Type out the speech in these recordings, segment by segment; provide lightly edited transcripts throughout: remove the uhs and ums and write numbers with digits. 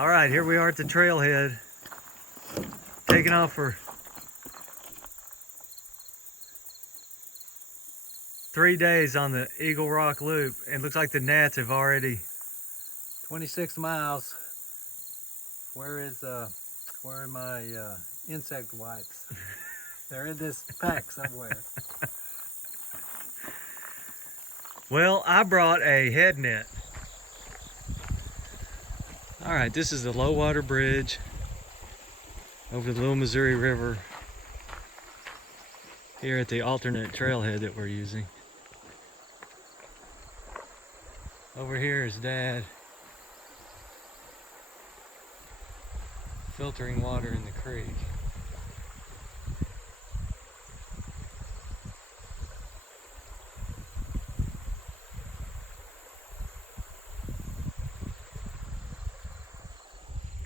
All right, here we are at the trailhead, taking off for 3 days on the Eagle Rock Loop, and looks like the gnats have already 26 miles. Where are my insect wipes? They're in this pack somewhere. Well, I brought a head net. All right, this is the low water bridge over the Little Missouri River here at the alternate trailhead that we're using. Over here is Dad filtering water in the creek.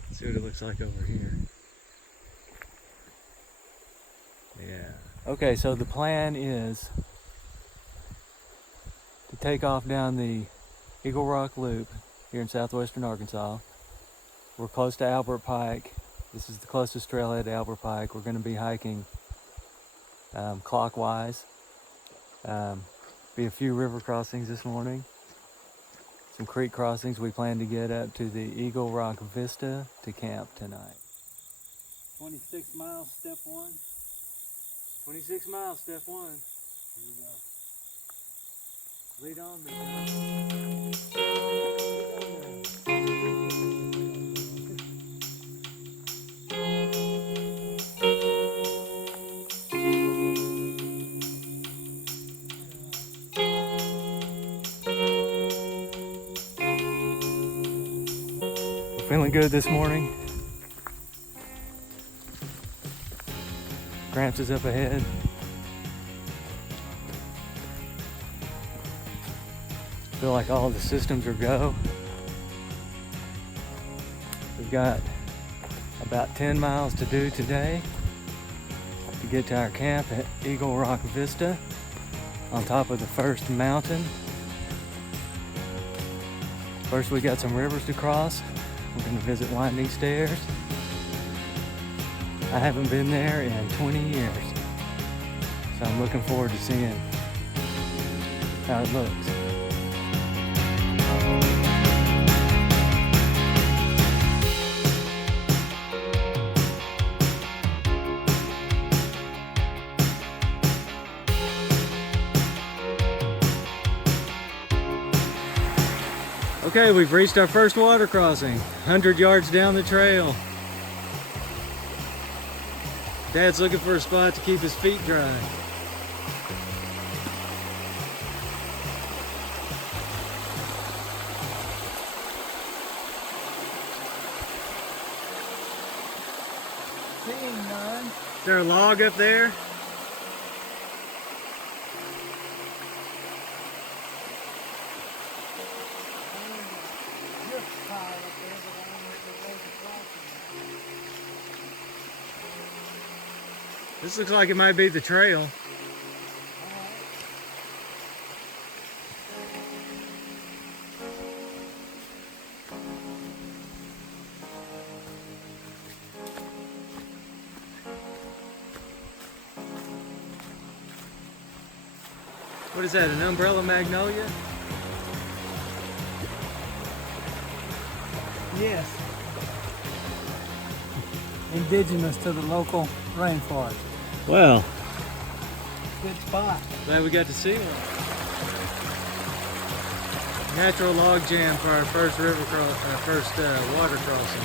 Let's see what it looks like over here. Yeah. Okay, so the plan is to take off down the Eagle Rock Loop here in southwestern Arkansas. We're close to Albert Pike. This is the closest trailhead to Albert Pike. We're going to be hiking clockwise. Be a few river crossings this morning. Some creek crossings. We plan to get up to the Eagle Rock Vista to camp tonight. 26 miles, step one. 26 miles, step one. Here we go. Lead on me, guys. We're feeling good this morning. Cramps is up ahead. Feel like all the systems are go. We've got about 10 miles to do today to get to our camp at Eagle Rock Vista on top of the first mountain. First, we got some rivers to cross. We're going to visit Winding Stairs. I haven't been there in 20 years, so I'm looking forward to seeing how it looks. Okay, we've reached our first water crossing, 100 yards down the trail. Dad's looking for a spot to keep his feet dry. Is there a log up there? This looks like it might be the trail. What is that, an umbrella magnolia? Yes. Indigenous to the local rainforest. Well, Good spot. glad we got to see one. Natural log jam for our first water crossing.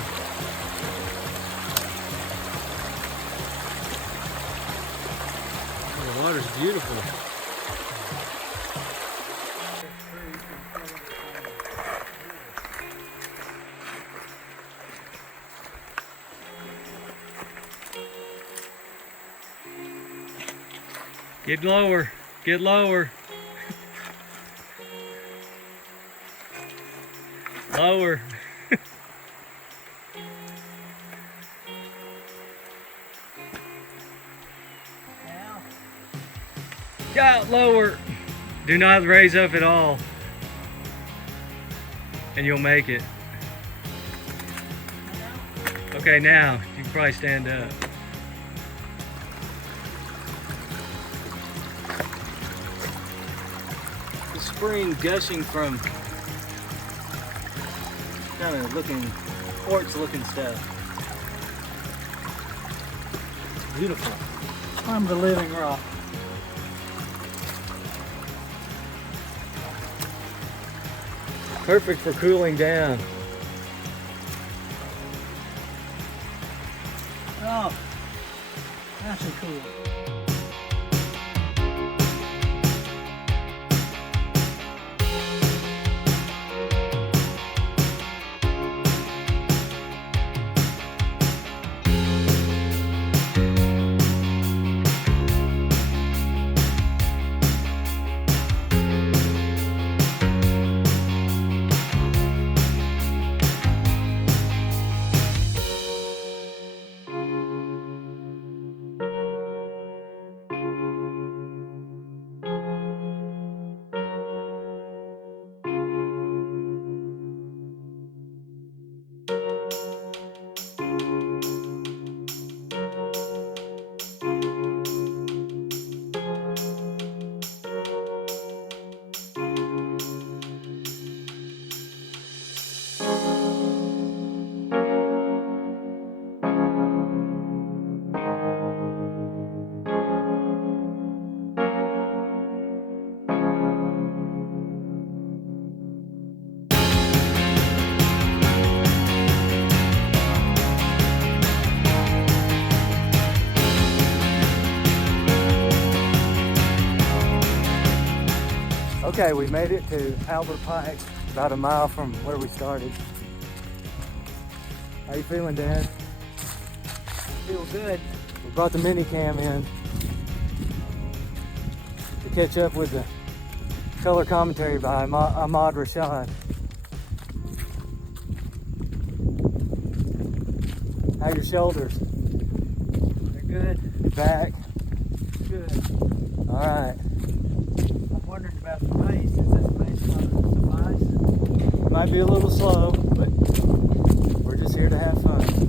Oh, the water's beautiful. Get lower, get lower. Lower. Got lower. Do not raise up at all, and you'll make it. Okay, now you can probably stand up. The spring gushing from kind of looking quartz looking stuff. It's beautiful. From the living rock. Perfect for cooling down. Oh, nice and cool. Okay, we made it to Albert Pike, about a mile from where we started. How you feeling, Dad? Feel good. We brought the mini cam in to catch up with the color commentary by Ahmad Rashad. How are your shoulders? They're good. Your back? Good. All right. I'm wondering about the pace. Is this pace going to suffice? Might be a little slow, but we're just here to have fun.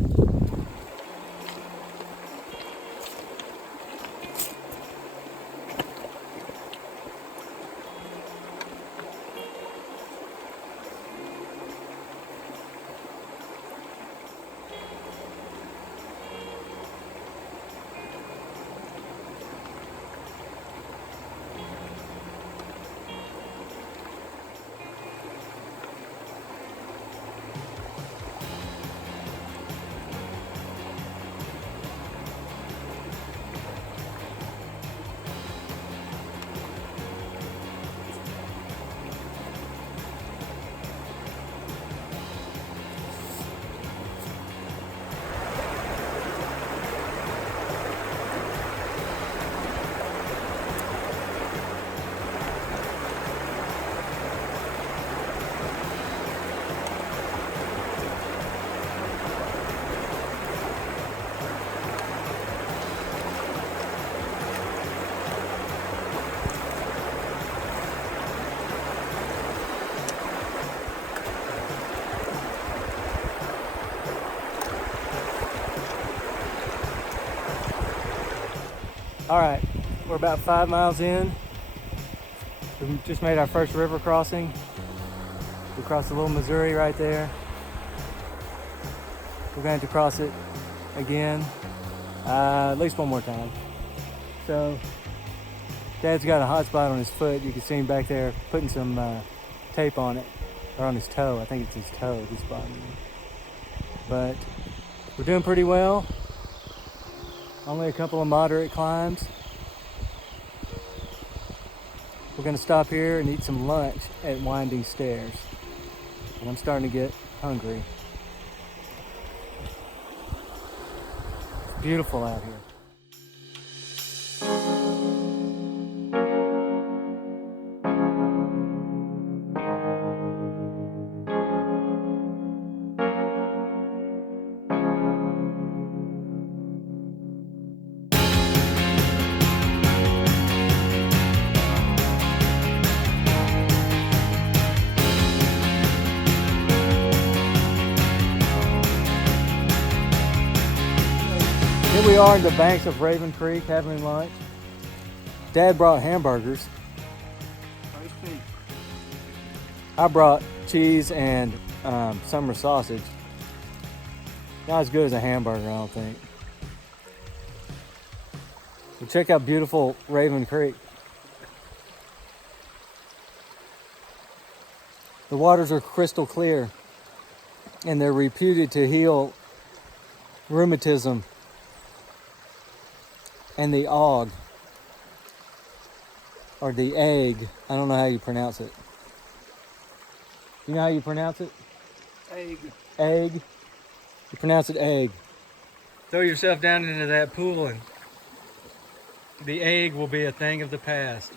All right, we're about 5 miles in. We just made our first river crossing. We crossed the Little Missouri right there. We're going to cross it again, at least one more time. So, Dad's got a hot spot on his foot. You can see him back there putting some tape on it, or on his toe. I think it's his toe, this spot. But we're doing pretty well. Only a couple of moderate climbs. We're gonna stop here and eat some lunch at Winding Stairs. And I'm starting to get hungry. It's beautiful out here. are on the banks of Raven Creek having lunch. Dad brought hamburgers. I brought cheese and summer sausage. Not as good as a hamburger, I don't think. But check out beautiful Raven Creek. The waters are crystal clear, and they're reputed to heal rheumatism and the og, or the egg. I don't know how you pronounce it. You know how you pronounce it? Egg. Egg. You pronounce it egg. Throw yourself down into that pool and the egg will be a thing of the past.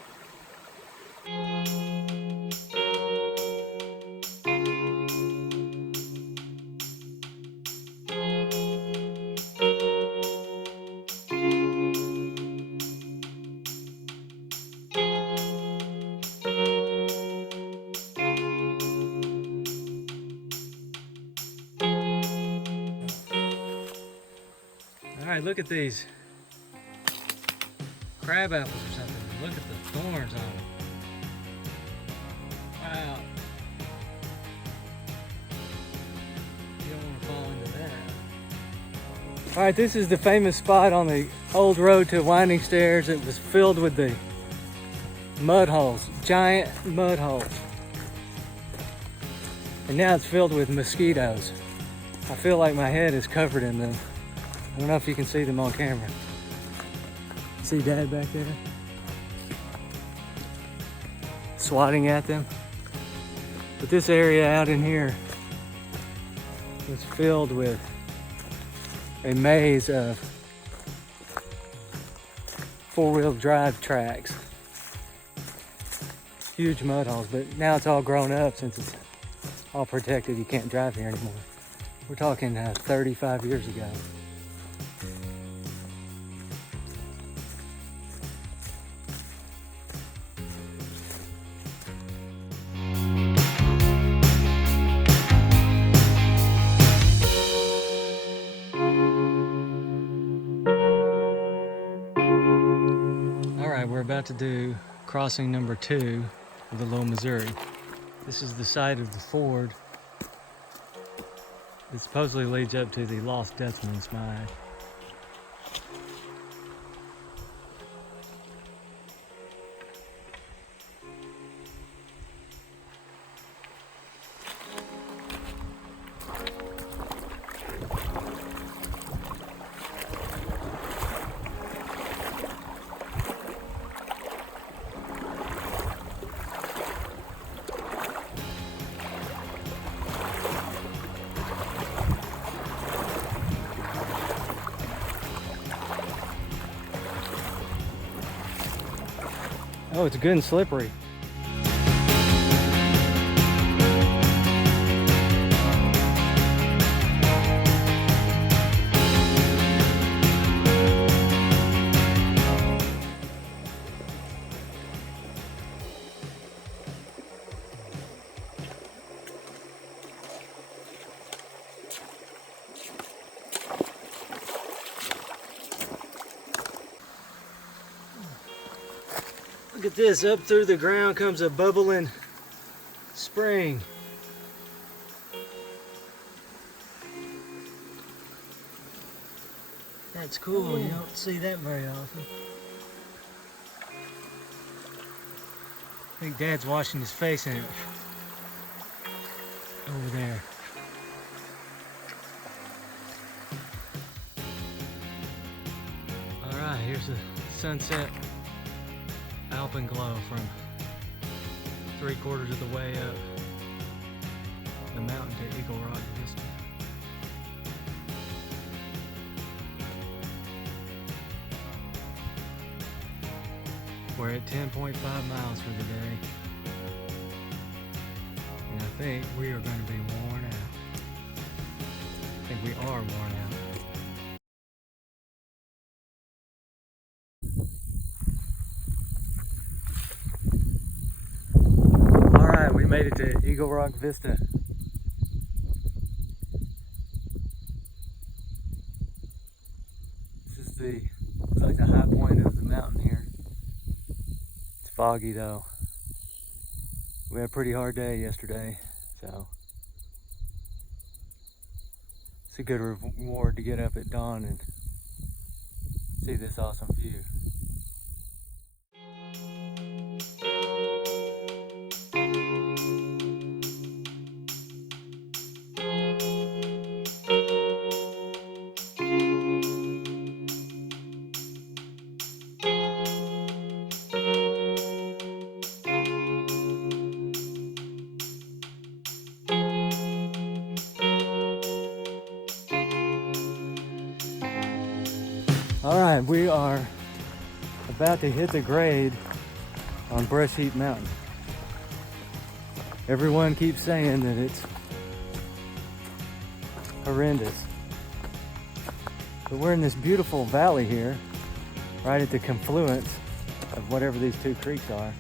All right, look at these crab apples or something. Look at the thorns on them. Wow. You don't want to fall into that. All right, this is the famous spot on the old road to Winding Stairs. It was filled with the mud holes, giant mud holes. And now it's filled with mosquitoes. I feel like my head is covered in them. I don't know if you can see them on camera. See Dad back there? Swatting at them. But this area out in here was filled with a maze of four-wheel drive tracks. Huge mud holes, but now it's all grown up since it's all protected. You can't drive here anymore. We're talking 35 years ago. We're about to do crossing number 2 of the Low Missouri. This is the site of the ford. It supposedly leads up to the lost Deathman's mine. Oh, it's good and slippery. Look at this, up through the ground comes a bubbling spring. That's cool, you don't see that very often. I think Dad's washing his face in it. Over there. Alright, here's the sunset alpenglow from 3/4 of the way up the mountain to Eagle Rock Vista. We're at 10.5 miles for the day, and I think we are going to be worn out. I think we are worn out. We made it to Eagle Rock Vista. This is like the high point of the mountain here. It's foggy though. We had a pretty hard day yesterday, so it's a good reward to get up at dawn and see this awesome view. All right, we are about to hit the grade on Brush Heap Mountain. Everyone keeps saying that it's horrendous. But we're in this beautiful valley here, right at the confluence of whatever these two creeks are.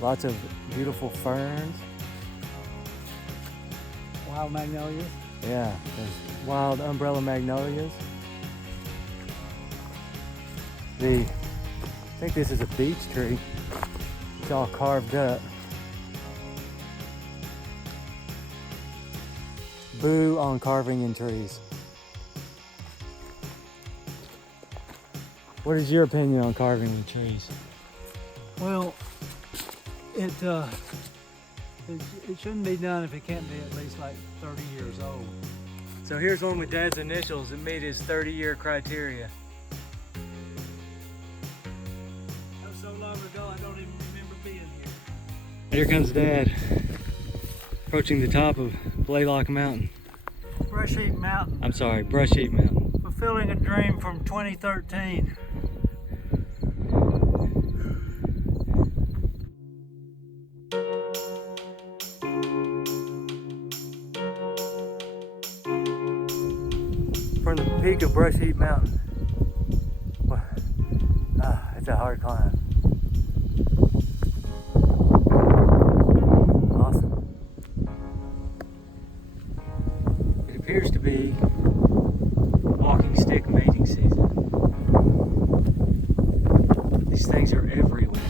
Lots of beautiful ferns. Wild magnolias. Yeah, there's wild umbrella magnolias. I think this is a beech tree. It's all carved up. Boo on carving in trees. What is your opinion on carving in trees? Well, it shouldn't be done if it can't be at least like 30 years old. So here's one with Dad's initials that meet his 30-year criteria. That was so long ago, I don't even remember being here. Here comes Dad, approaching the top of Blalock Mountain. Brush Heap Mountain. I'm sorry, Brush Heap Mountain. Fulfilling a dream from 2013. From the peak of Brush Heap Mountain. It's a hard climb. Awesome. It appears to be walking stick mating season. These things are everywhere.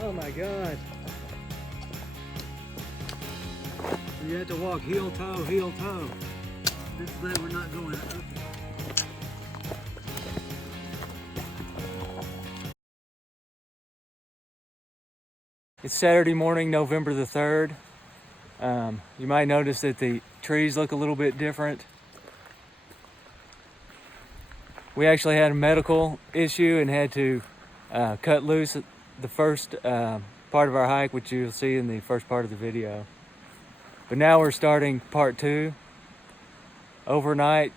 Oh my God. You have to walk heel toe, heel toe. This way we're not going up. It's Saturday morning, November the 3rd. You might notice that the trees look a little bit different. We actually had a medical issue and had to cut loose the first part of our hike, which you'll see in the first part of the video. But now we're starting part 2, overnight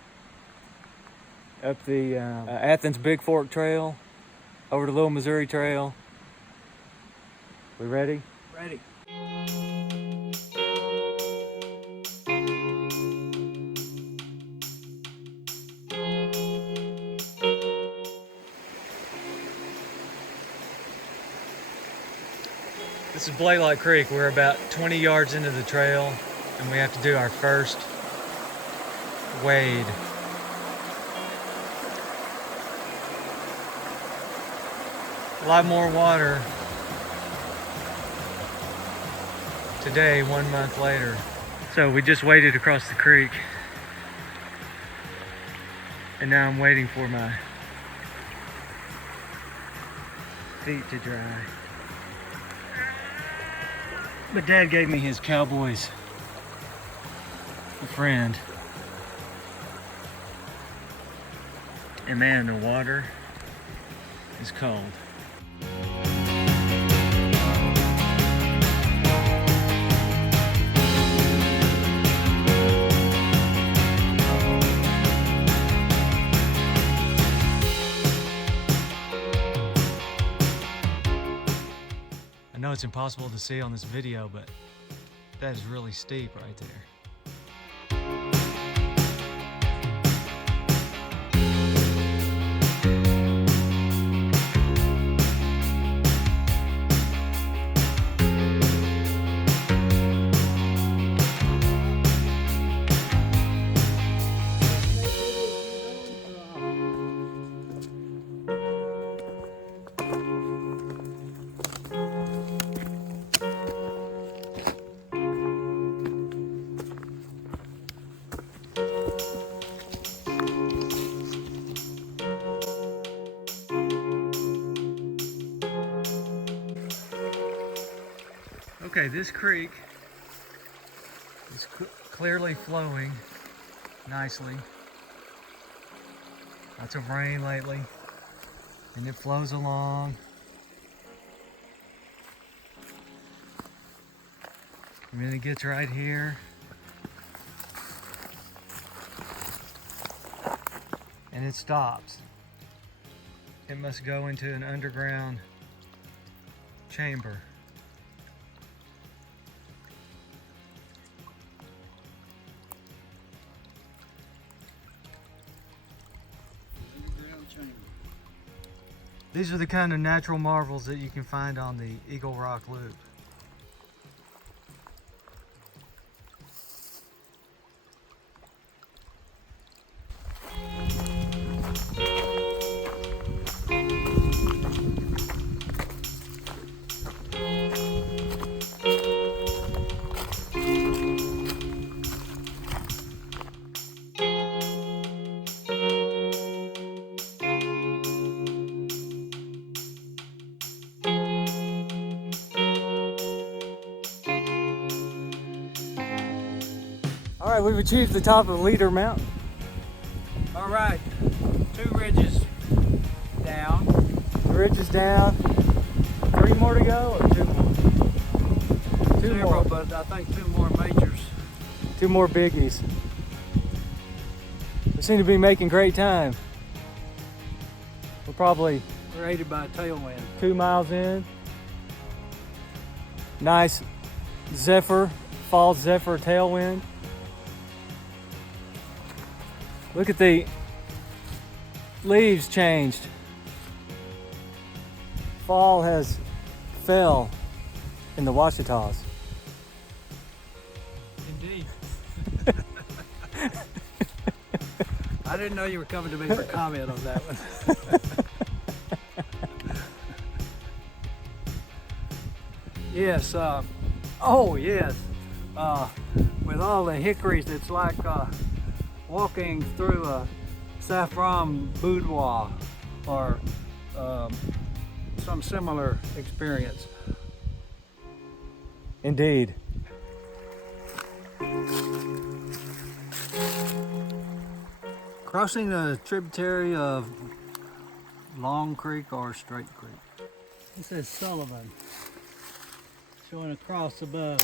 up the Athens Big Fork Trail, over to Little Missouri Trail. We ready? Ready. This is Blalock Creek. We're about 20 yards into the trail and we have to do our first wade. A lot more water today, 1 month later. So we just waded across the creek and now I'm waiting for my feet to dry. But Dad gave me his Cowboys friend. And man, the water is cold. I know it's impossible to see on this video, but that is really steep right there. Okay, this creek is clearly flowing nicely. Lots of rain lately, and it flows along. And then it gets right here. And it stops. It must go into an underground chamber. These are the kind of natural marvels that you can find on the Eagle Rock Loop. All right, we've achieved the top of Leader Mountain. All right, 2 ridges down. The ridge is down. 3 more to go, or 2 more? 2 Several, more. but I think 2 more majors. 2 more biggies. We seem to be making great time. We're probably We're aided by a tailwind. 2 miles in. Nice zephyr, fall zephyr tailwind. Look at the leaves changed. Fall has fell in the Ouachitas. Indeed. I didn't know you were coming to me for comment on that one. Yes, oh yes. With all the hickories, it's like walking through a saffron boudoir or some similar experience. Indeed. Crossing a tributary of Long Creek or Straight Creek. This is Sullivan, showing a cross above.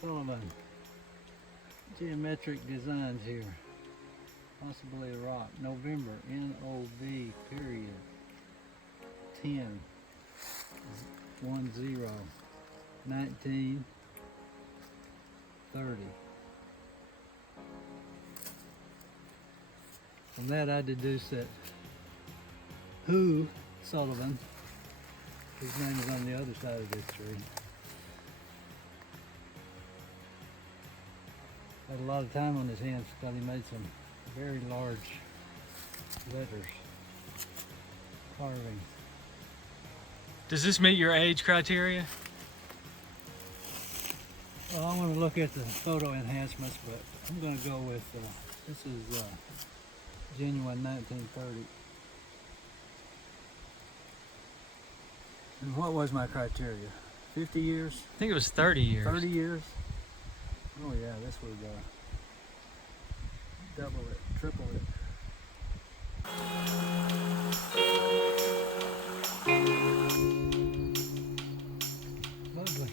Sullivan. Geometric designs here. Possibly a rock. November, N-O-V, period. 10, 10, 19, 30. From that I deduce that Sullivan, his name is on the other side of this tree. Had a lot of time on his hands because he made some very large letters, carvings. Does this meet your age criteria? Well, I want to look at the photo enhancements, but I'm going to go with, this is genuine 1930. And what was my criteria? 50 years? I think it was 30 years. 30 years? Oh yeah, this would double it, triple it. Lovely.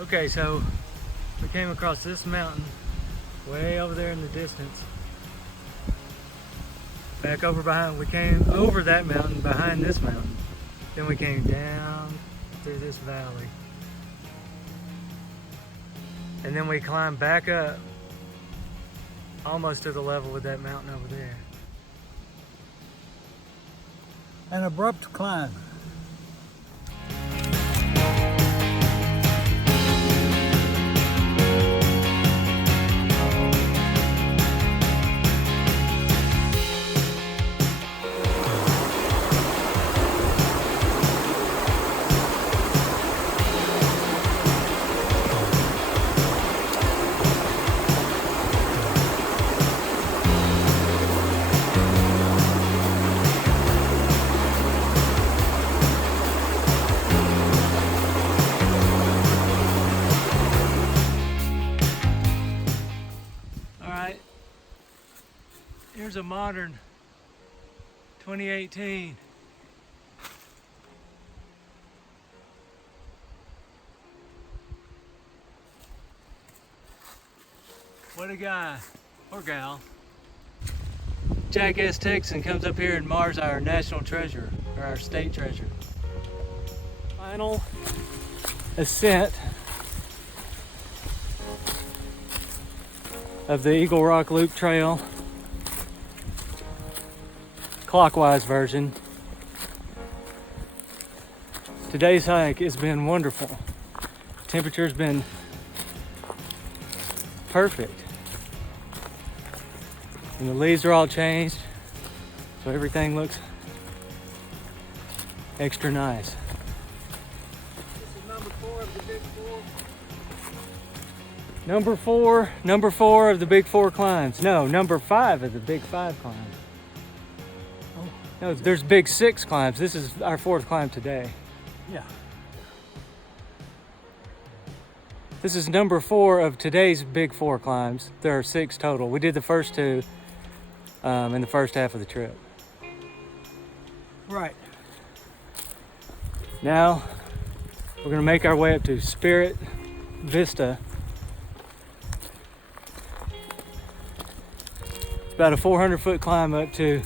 Okay, so we came across this mountain way over there in the distance. Back over behind, we came over that mountain behind this mountain. Then we came down through this valley. And then we climbed back up almost to the level with that mountain over there. An abrupt climb. Here's a modern 2018. What a guy, or gal. Jackass Texan comes up here and mars our national treasure, or our state treasure. Final ascent of the Eagle Rock Loop Trail, clockwise version. Today's hike has been wonderful. Temperature's been perfect. And the leaves are all changed, so everything looks extra nice. This is number 4 of the big 4. Number four of the big 4 climbs. No, number 5 of the big 5 climbs. Oh. No, there's big 6 climbs. This is our 4th climb today. Yeah. This is number 4 of today's big 4 climbs. There are 6 total. We did the first 2 in the first half of the trip. Right. Now, we're gonna make our way up to Spirit Vista. It's about a 400-foot climb up to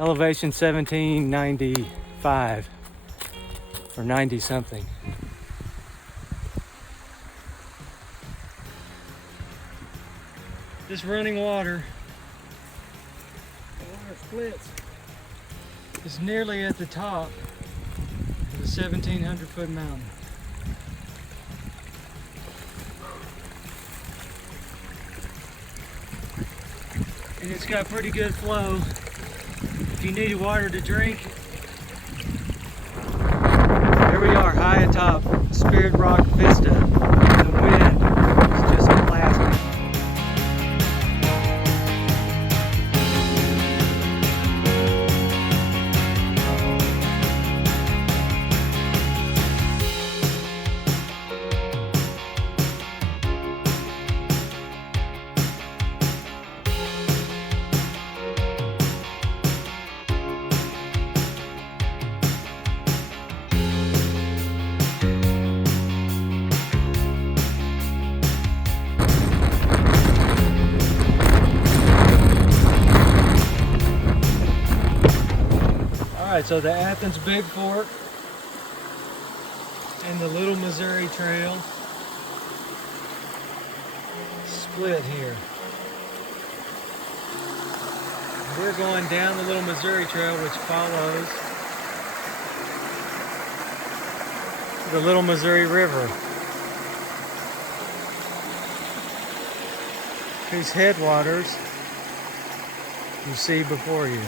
elevation 1795, or 90 something. This running water Splits. is nearly at the top of the 1,700-foot mountain. And it's got pretty good flow. If you need water to drink, there we are, high atop Spirit Rock Vista. The wind is just blasting. Alright, so the Athens Big Fork and the Little Missouri Trail split here. We're going down the Little Missouri Trail, which follows the Little Missouri River, whose headwaters you see before you.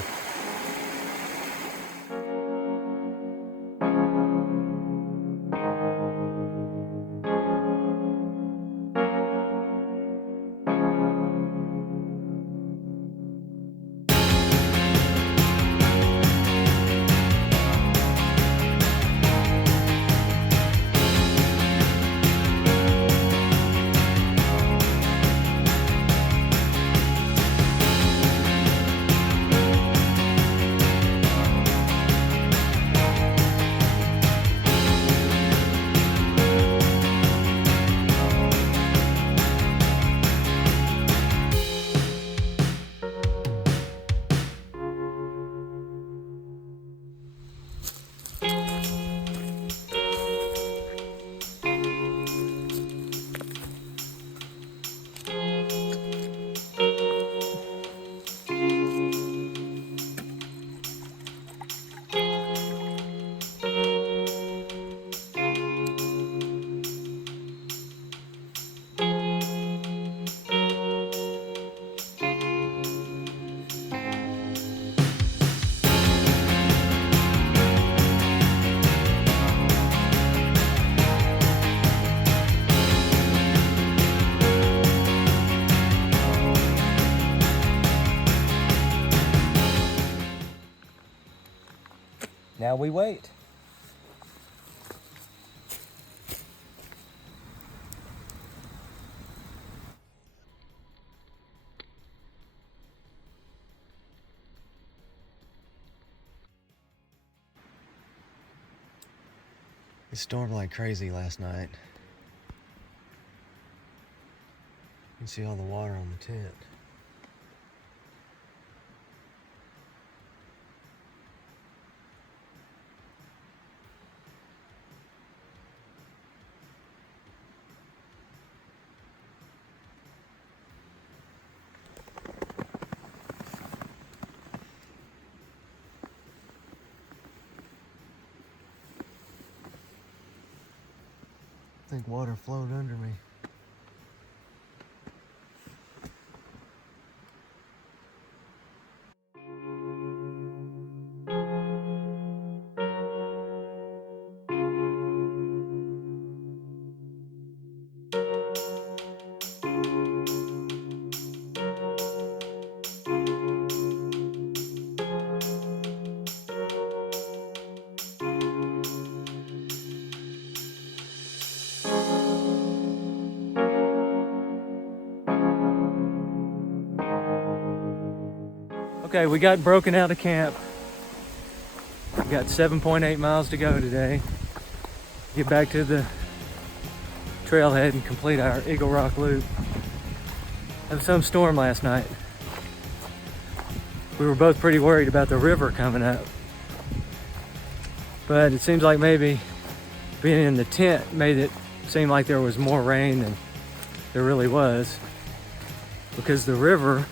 Now we wait. It stormed like crazy last night. You can see all the water on the tent. I think water flowed under me. Okay, we got broken out of camp. We got 7.8 miles to go today. Get back to the trailhead and complete our Eagle Rock loop. There was some storm last night. We were both pretty worried about the river coming up. But it seems like maybe being in the tent made it seem like there was more rain than there really was, because the river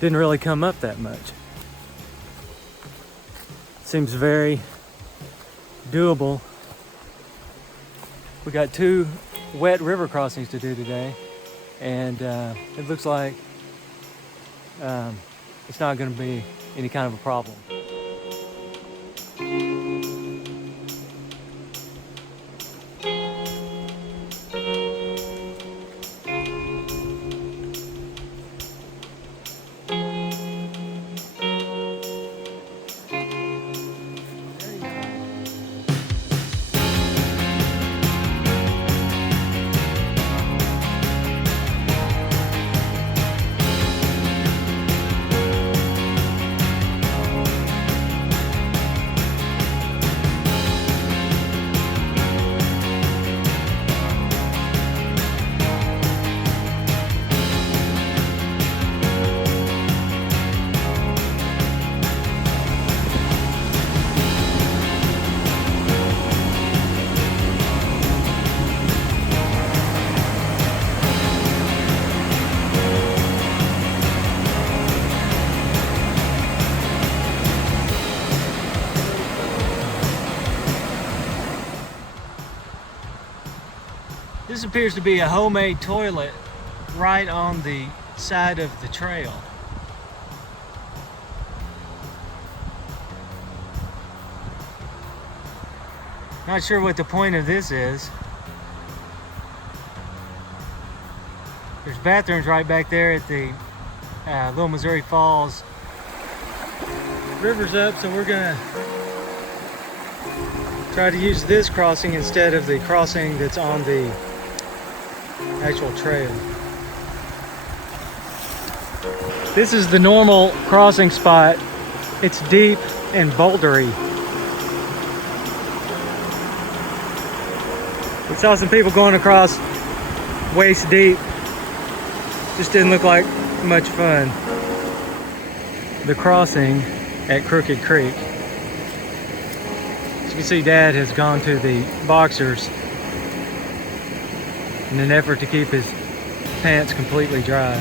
didn't really come up that much. Seems very doable. We got 2 wet river crossings to do today, and it looks like it's not going to be any kind of a problem. This appears to be a homemade toilet right on the side of the trail. Not sure what the point of this is. There's bathrooms right back there at the Little Missouri Falls. River's up, so we're gonna try to use this crossing instead of the crossing that's on the actual trail. This is the normal crossing spot. It's deep and bouldery. We saw some people going across waist deep. Just didn't look like much fun. The crossing at Crooked Creek. As you can see, Dad has gone to the boxers in an effort to keep his pants completely dry.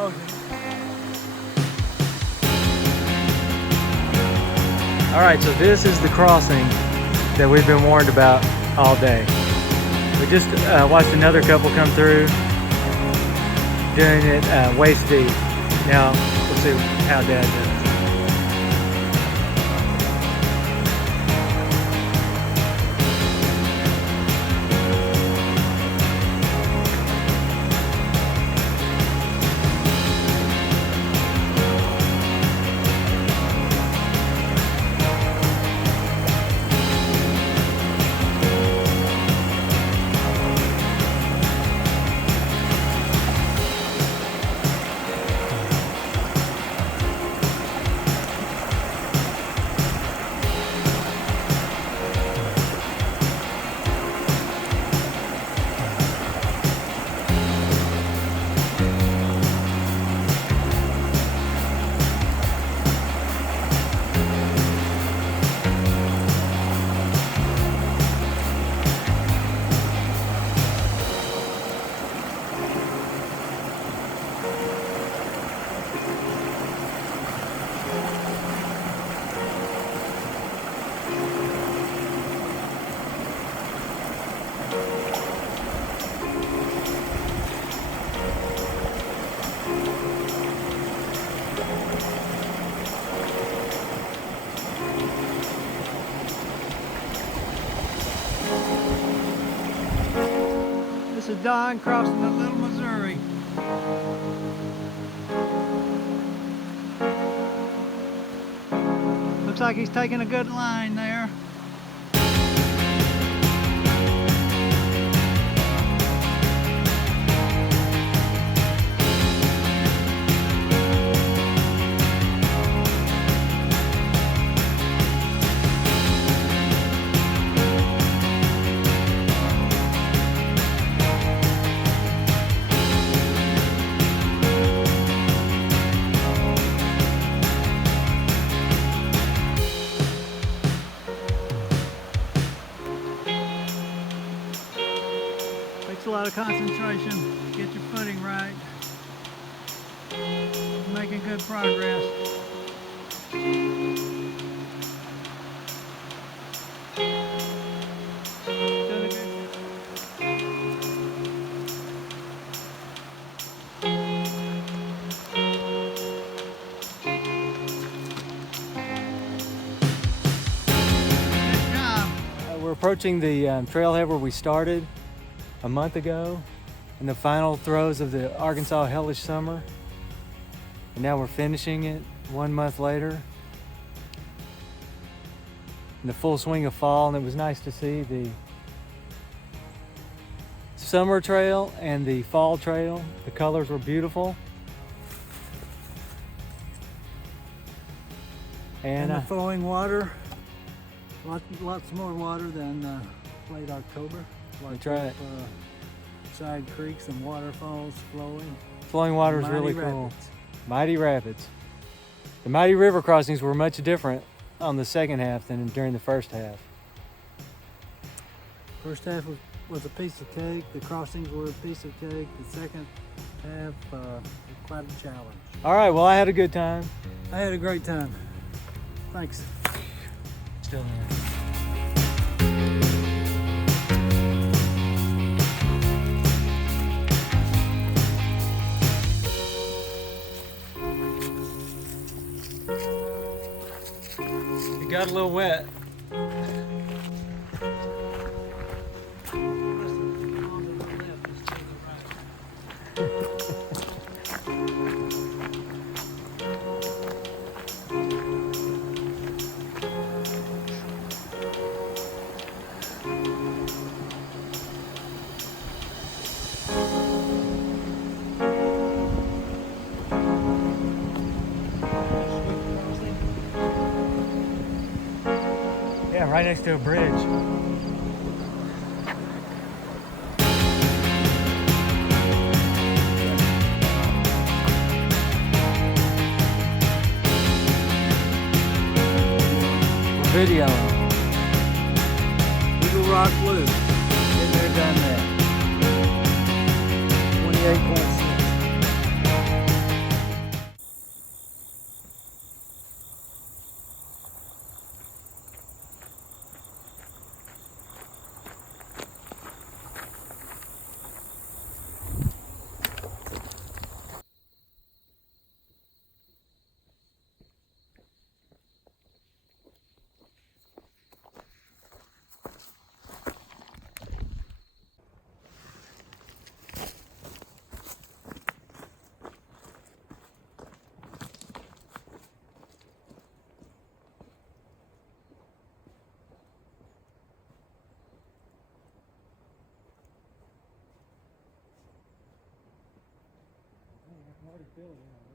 Closing. All right, so this is the crossing that we've been warned about all day. We just watched another couple come through doing it waist deep. Now, we'll see how Dad does. This is Don crossing the Little Missouri. Looks like he's taking a good line there. Takes a lot of concentration to get your footing right. Making good progress. Doing a good job. Good job. We're approaching the trailhead where we started a month ago in the final throes of the Arkansas hellish summer. And now we're finishing it 1 month later in the full swing of fall, and it was nice to see the summer trail and the fall trail. The colors were beautiful. And And the flowing water, lots more water than late October. That's right. Side creeks and waterfalls flowing. Flowing water is Mighty really cool. rapids. Mighty Rapids. The Mighty River crossings were much different on the second half than during the first half. First half was a piece of cake. The crossings were a piece of cake. The second half was quite a challenge. All right, well, I had a good time. I had a great time. Thanks. Still there. It got a little wet. Yeah, right next to a bridge. Videoing. Eagle Rock Blue. Been there, done that. 28.6. still, yeah.